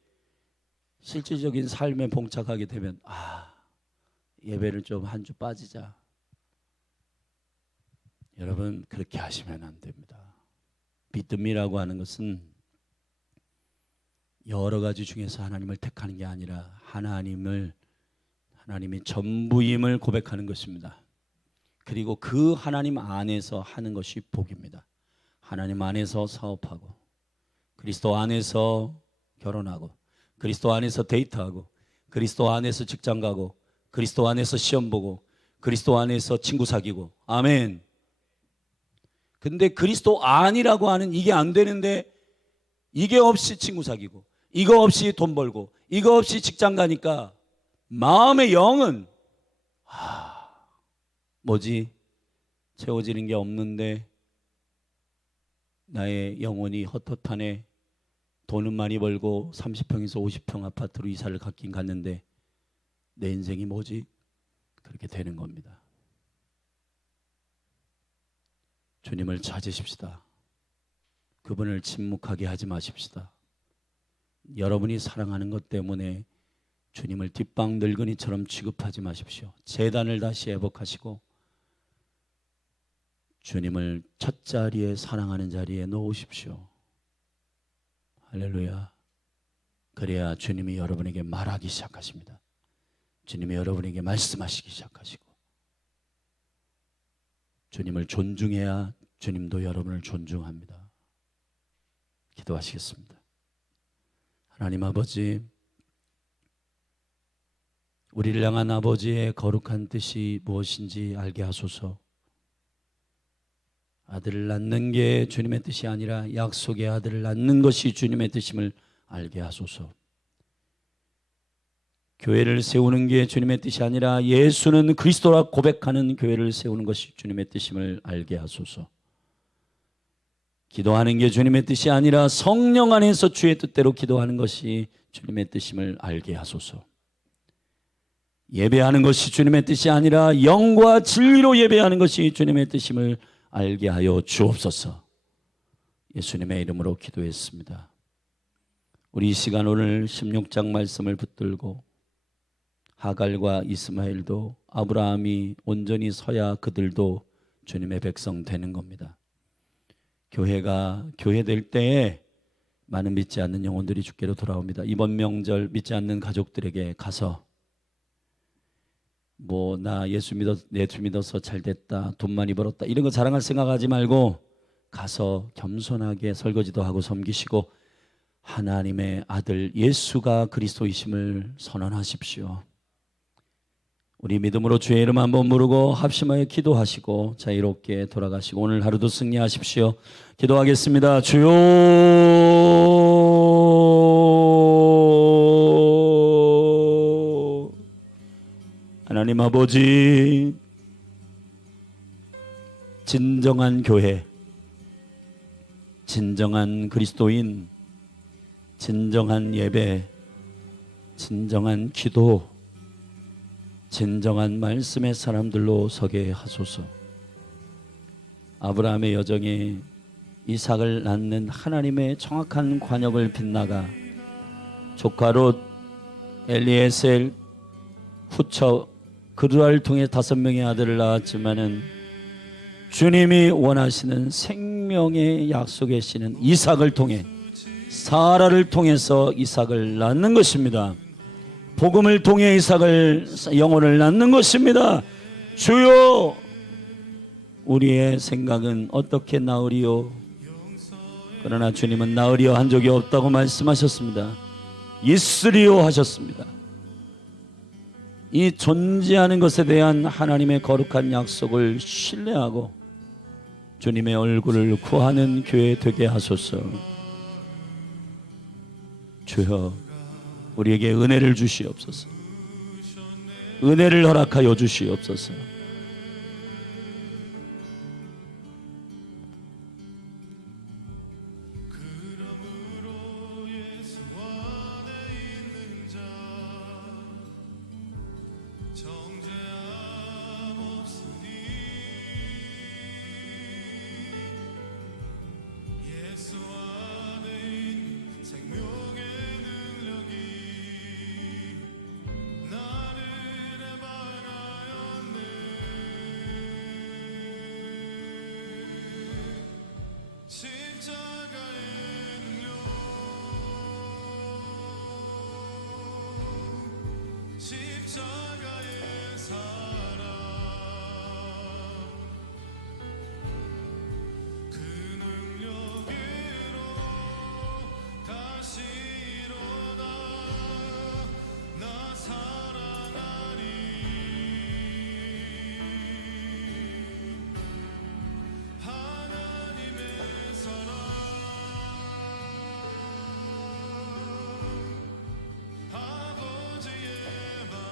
실질적인 삶에 봉착하게 되면 예배를 좀 한 주 빠지자. 여러분 그렇게 하시면 안 됩니다. 믿음이라고 하는 것은 여러 가지 중에서 하나님을 택하는 게 아니라 하나님의 전부임을 고백하는 것입니다. 그리고 그 하나님 안에서 하는 것이 복입니다. 하나님 안에서 사업하고, 그리스도 안에서 결혼하고, 그리스도 안에서 데이트하고, 그리스도 안에서 직장 가고, 그리스도 안에서 시험 보고, 그리스도 안에서 친구 사귀고. 아멘. 근데 그리스도 안이라고 하는 이게 안 되는데, 이게 없이 친구 사귀고, 이거 없이 돈 벌고, 이거 없이 직장 가니까 마음의 영은 뭐지? 채워지는 게 없는데 나의 영혼이 헛헛하네. 돈은 많이 벌고 30평에서 50평 아파트로 이사를 갔긴 갔는데 내 인생이 뭐지? 그렇게 되는 겁니다. 주님을 찾으십시다. 그분을 침묵하게 하지 마십시다. 여러분이 사랑하는 것 때문에 주님을 뒷방 늙은이처럼 취급하지 마십시오. 제단을 다시 회복하시고 주님을 첫 자리에, 사랑하는 자리에 놓으십시오. 할렐루야. 그래야 주님이 여러분에게 말하기 시작하십니다. 주님이 여러분에게 말씀하시기 시작하시고, 주님을 존중해야 주님도 여러분을 존중합니다. 기도하시겠습니다. 하나님 아버지, 우리를 향한 아버지의 거룩한 뜻이 무엇인지 알게 하소서. 아들을 낳는 게 주님의 뜻이 아니라 약속의 아들을 낳는 것이 주님의 뜻임을 알게 하소서. 교회를 세우는 게 주님의 뜻이 아니라 예수는 그리스도라 고백하는 교회를 세우는 것이 주님의 뜻임을 알게 하소서. 기도하는 게 주님의 뜻이 아니라 성령 안에서 주의 뜻대로 기도하는 것이 주님의 뜻임을 알게 하소서. 예배하는 것이 주님의 뜻이 아니라 영과 진리로 예배하는 것이 주님의 뜻임을 알게 하여 주옵소서. 예수님의 이름으로 기도했습니다. 우리 이 시간 오늘 16장 말씀을 붙들고 하갈과 이스마엘도 아브라함이 온전히 서야 그들도 주님의 백성 되는 겁니다. 교회가 교회될 때에 많은 믿지 않는 영혼들이 주께로 돌아옵니다. 이번 명절 믿지 않는 가족들에게 가서 나 예수 믿어서 잘 됐다, 돈 많이 벌었다 이런 거 자랑할 생각하지 말고 가서 겸손하게 설거지도 하고 섬기시고 하나님의 아들 예수가 그리스도이심을 선언하십시오. 우리 믿음으로 주의 이름 한번 부르고 합심하여 기도하시고 자유롭게 돌아가시고 오늘 하루도 승리하십시오. 기도하겠습니다. 주여, 하나님 아버지, 진정한 교회, 진정한 그리스도인, 진정한 예배, 진정한 기도, 진정한 말씀의 사람들로 서게 하소서. 아브라함의 여정에 이삭을 낳는 하나님의 정확한 관역을 빗나가 조카 롯, 엘리에셀, 후처 그루아를 통해 5명의 아들을 낳았지만은 주님이 원하시는 생명의 약속의 씨는 이삭을 통해, 사라를 통해서 이삭을 낳는 것입니다. 복음을 통해 이삭을, 영혼을 낳는 것입니다. 주여, 우리의 생각은 어떻게 나으리요? 그러나 주님은 나으리어 한 적이 없다고 말씀하셨습니다. 있으리요 하셨습니다. 이 존재하는 것에 대한 하나님의 거룩한 약속을 신뢰하고 주님의 얼굴을 구하는 교회 되게 하소서. 주여, 우리에게 은혜를 주시옵소서. 은혜를 허락하여 주시옵소서. 십자가의 사랑 그 능력으로 다시 일어나 나 살아나리 하나님의 사랑 아버지의 마음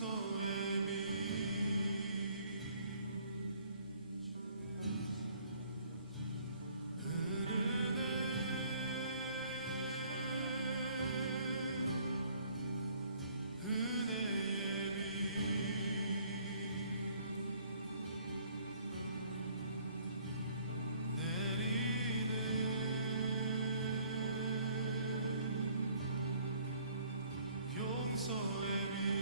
용서의 미 은혜의 비 내리는 용서의 비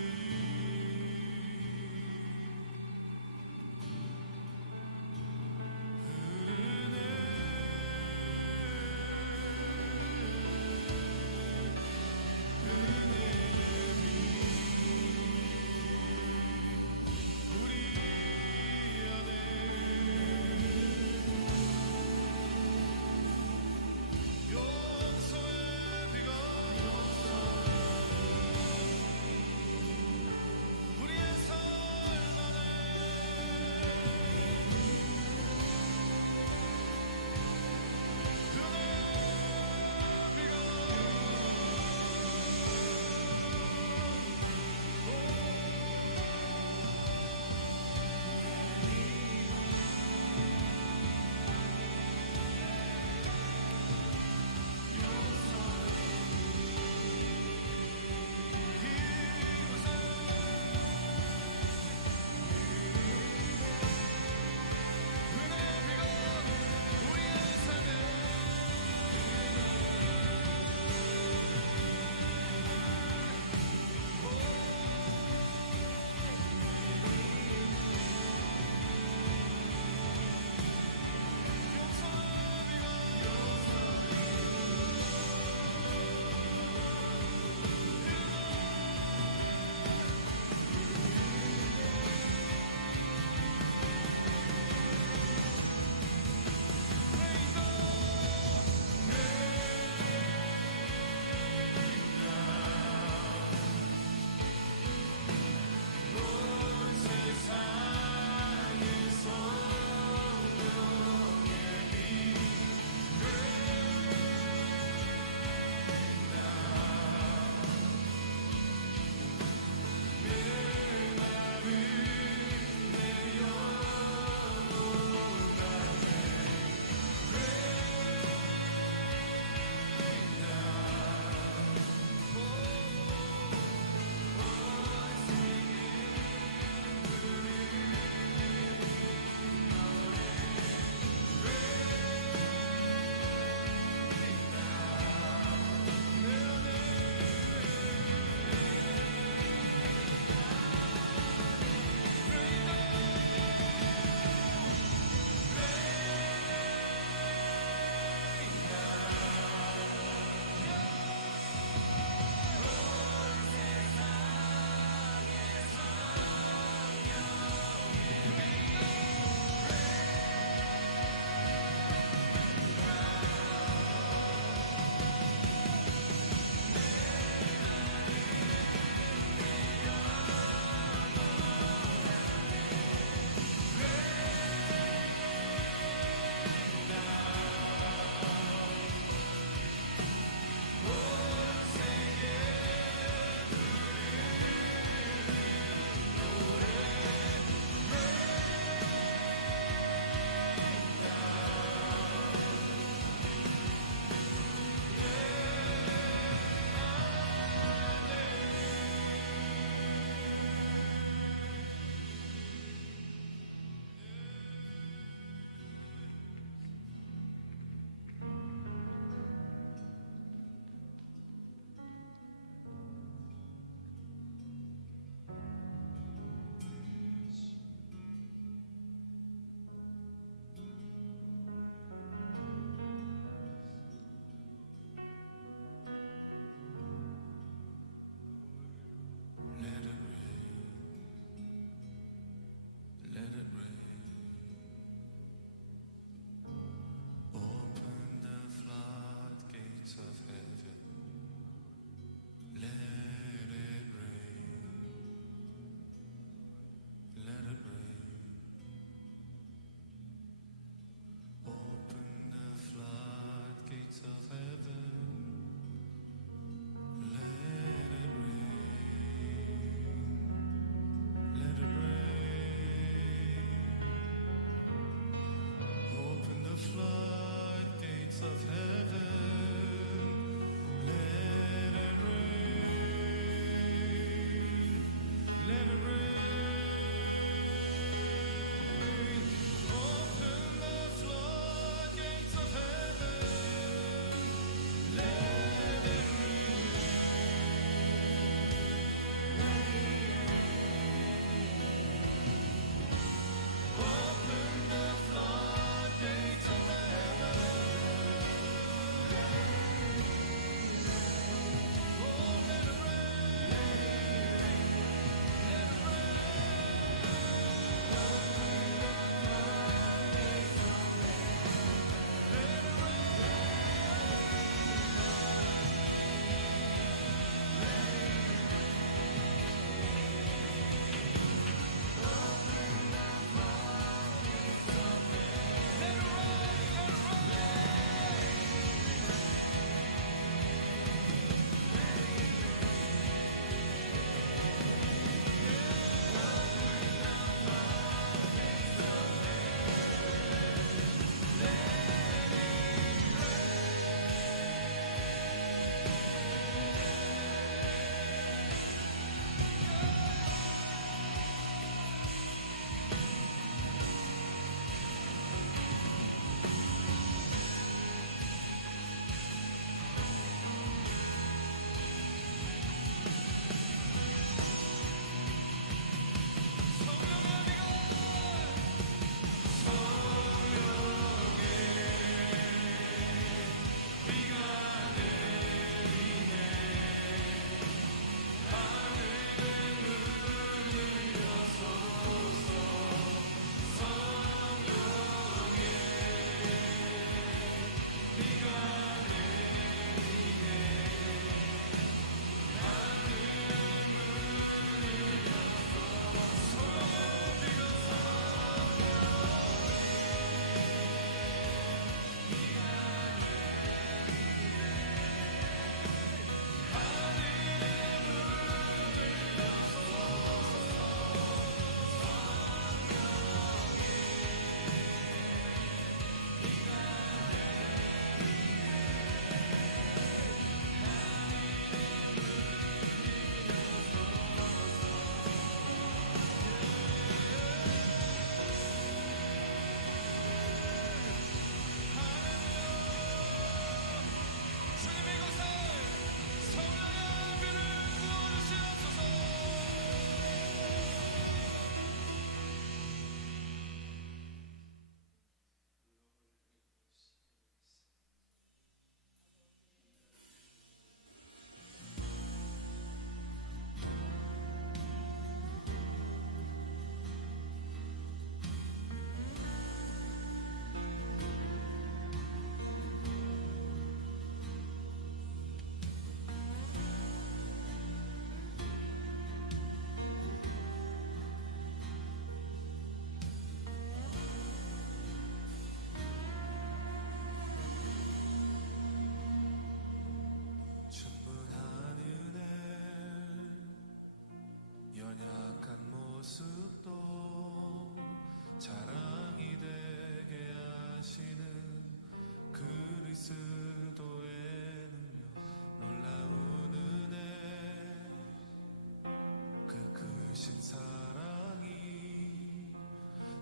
크신 사랑이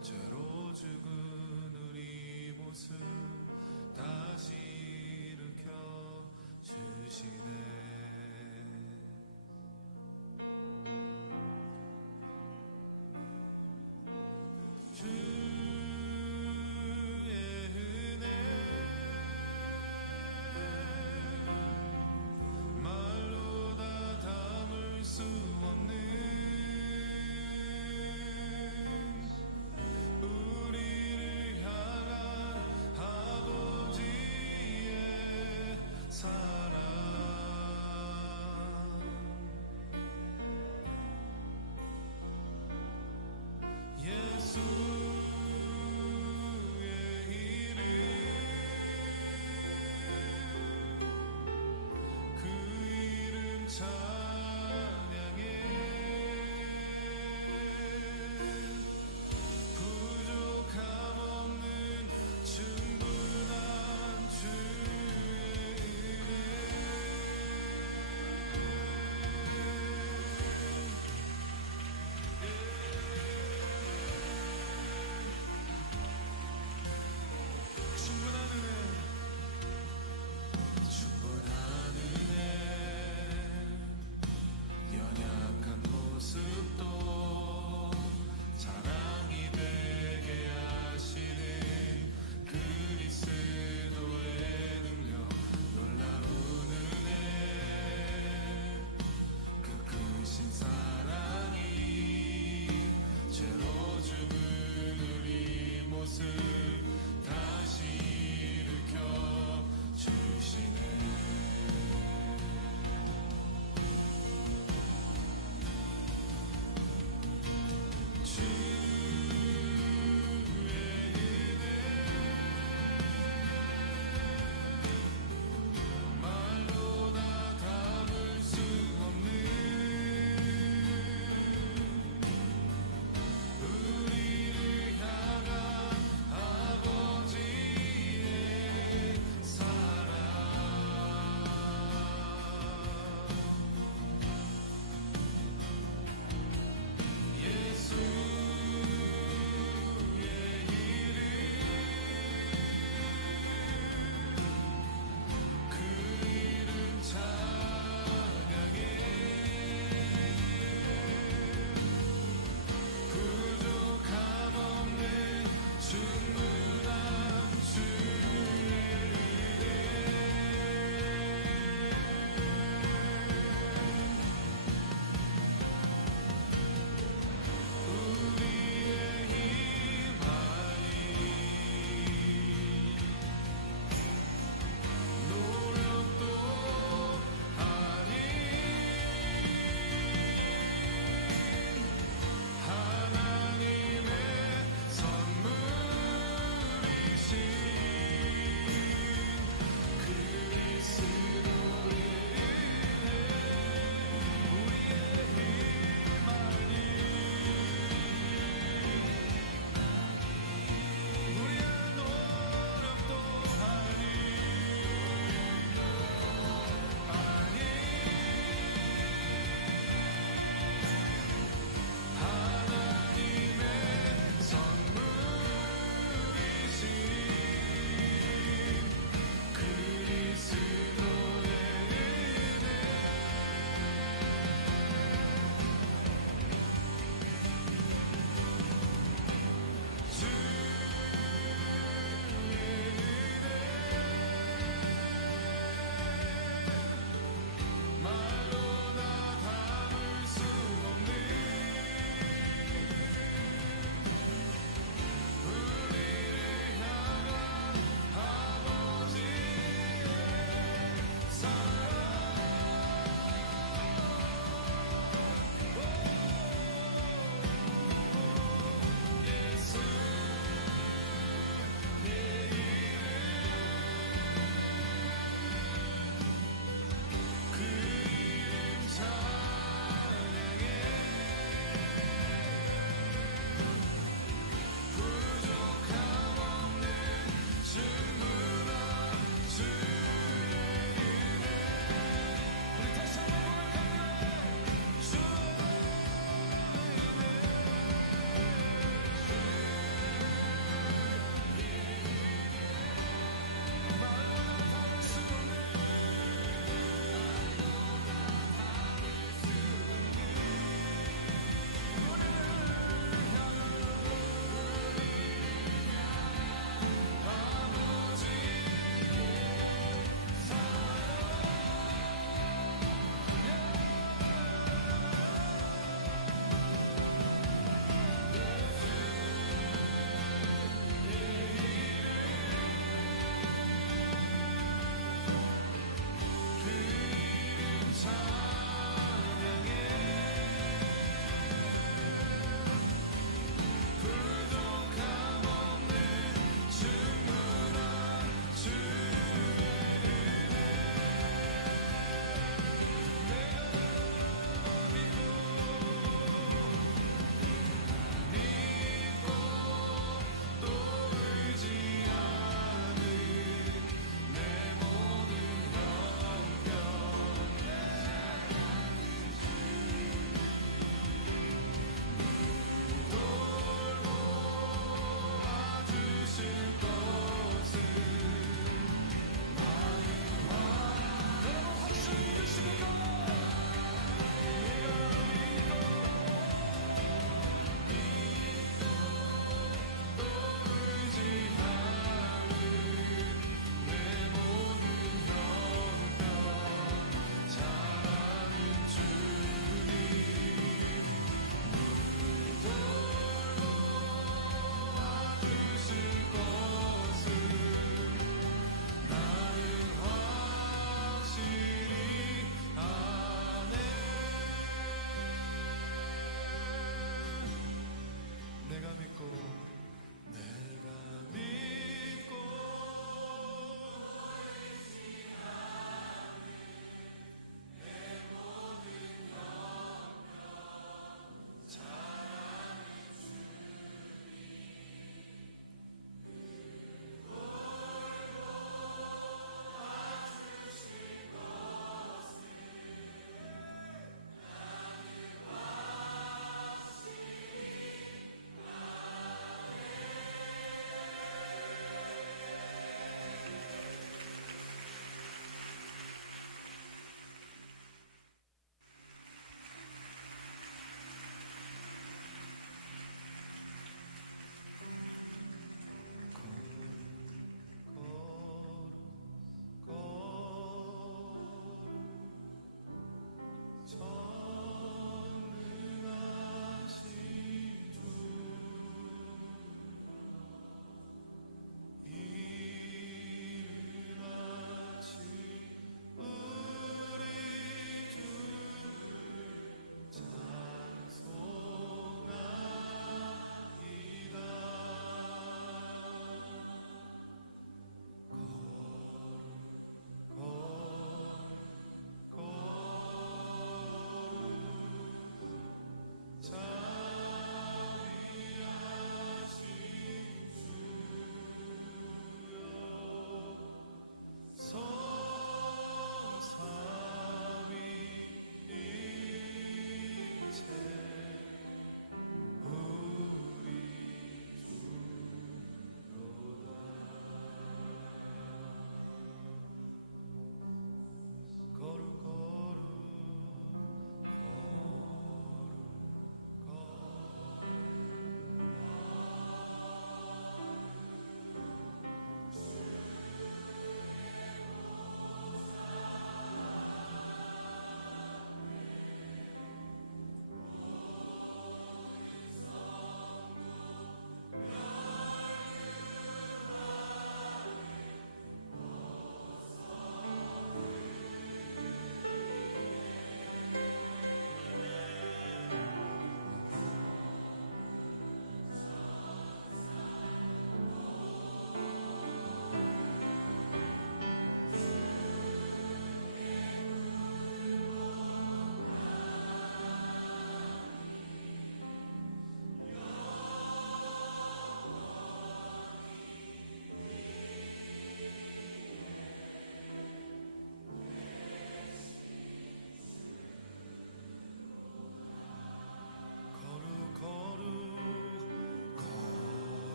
죄로 죽은 우리 모습 다시 일으켜 주시네. 주의 은혜 말로 다 담을 수 없는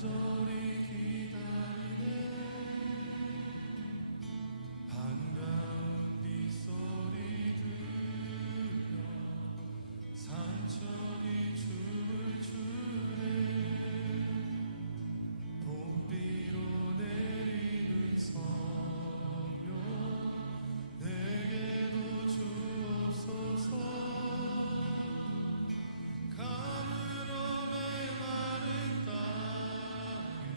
간절히 기다리네 반가운 빗소리 들려 산천이 춤을 추네 봄비로 내리는 성령 내게도 주옵소서 가물어 메마른 땅에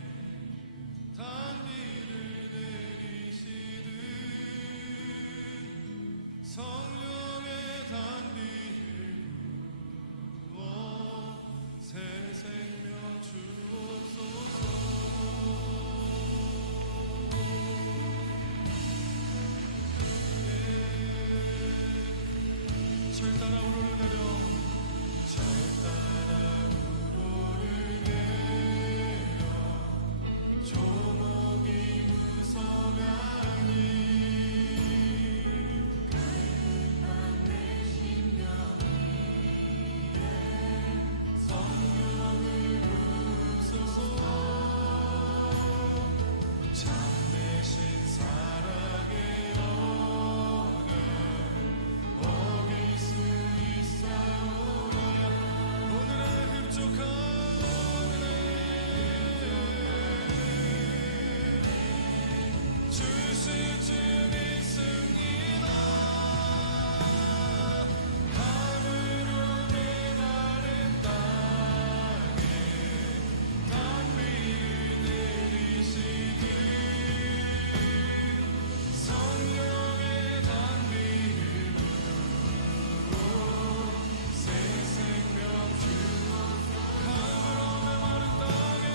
단비를 내리시듯 성령의 단비를 부어 새 생명 주옵소서 절 따라 우러를 내려 절 따라 우러를 내려 조목이 무성하니 갈급한 내 심령 위에 성령을 부으소서 참되신 사랑의 언약 어길 수 있사오니 오늘의 흡족한 은혜 주실 줄 믿습니다 하늘로 메마른 땅에 단비를 내리시듯 성령의 단비를 부어 새 생명 주옵소서 하늘로 메마른 땅에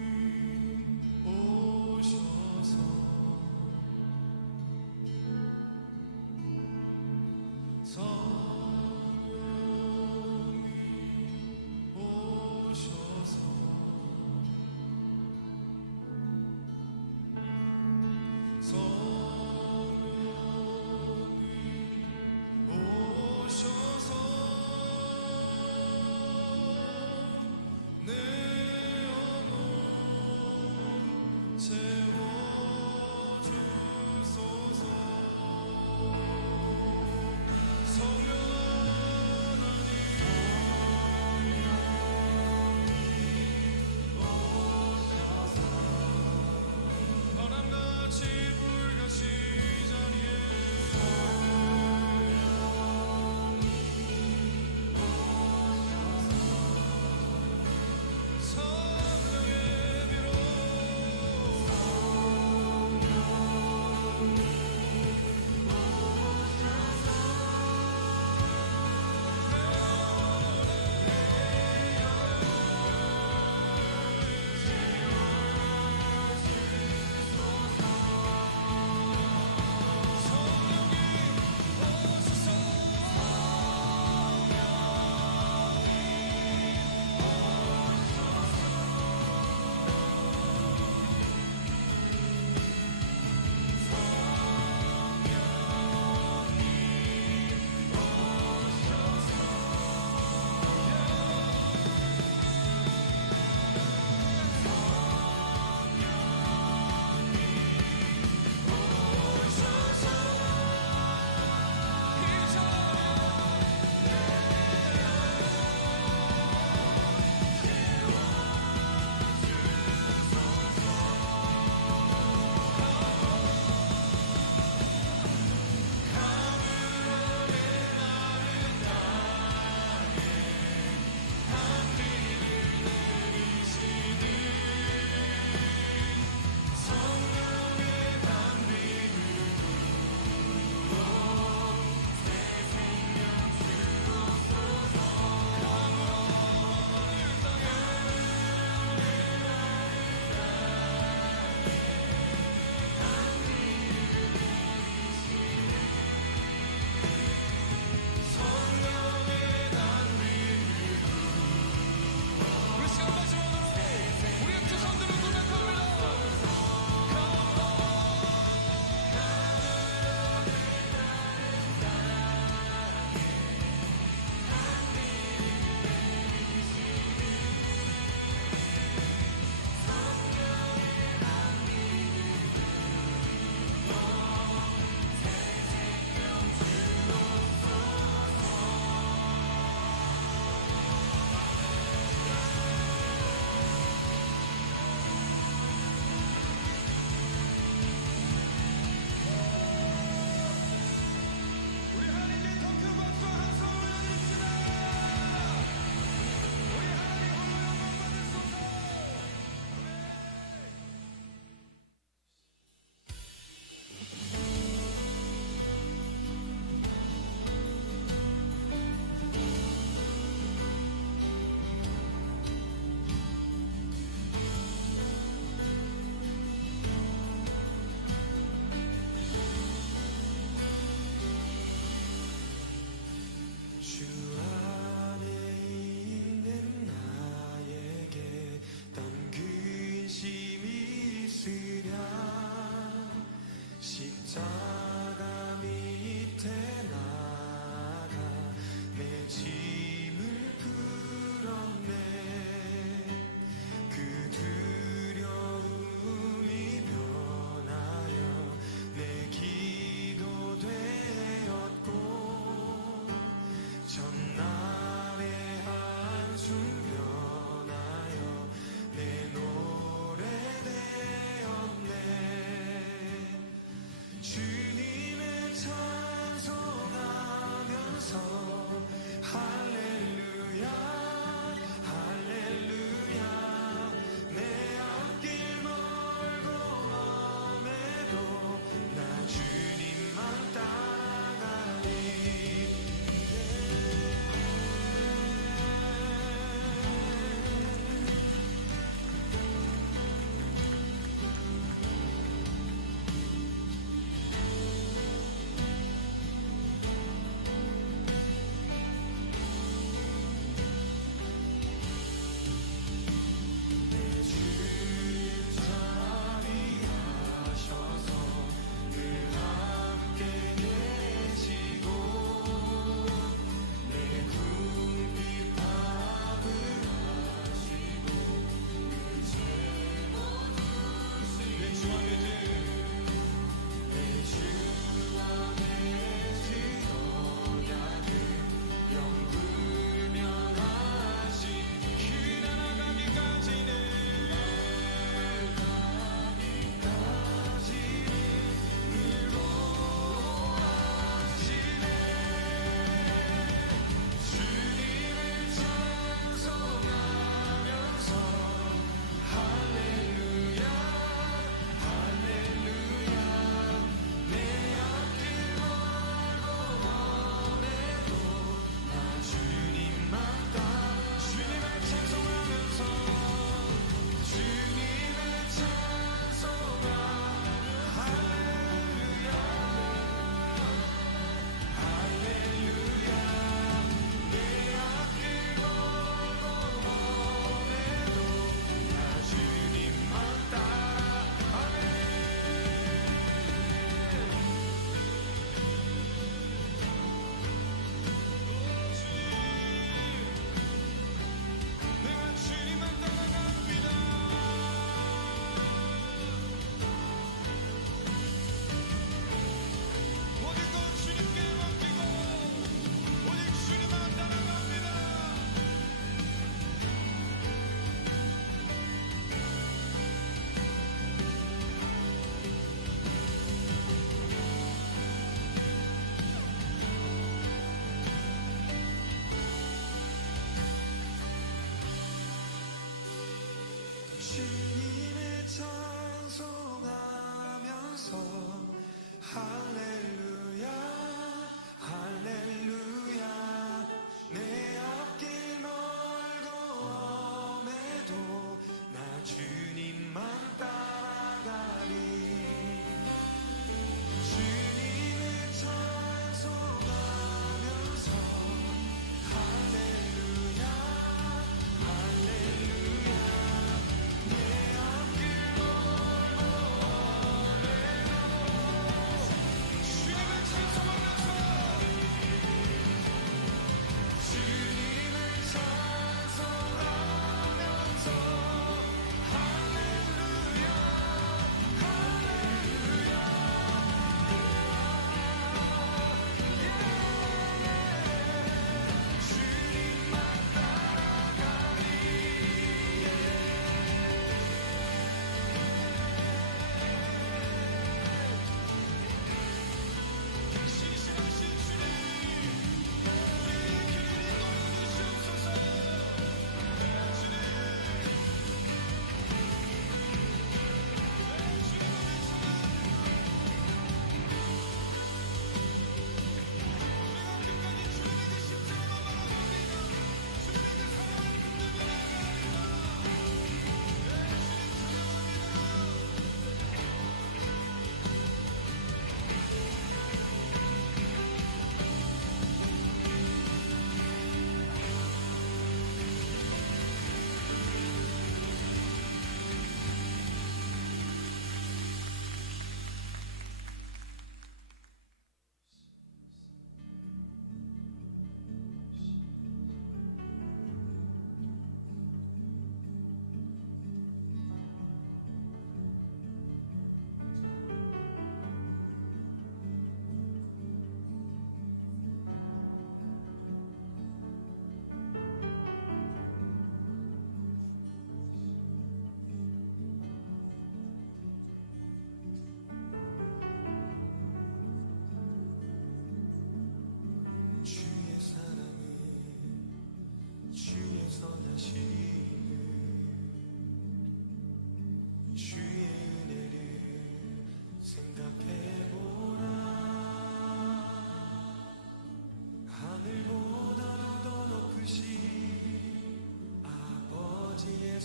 성령님 오셔서 성령님 오셔서 성령님 오셔서 내 영혼 채워주소서 성령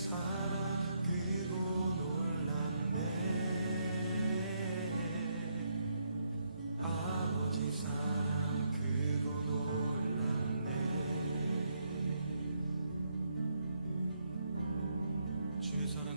사랑 크고 놀랍네 아버지 사랑 크고 놀랍네 주의 사랑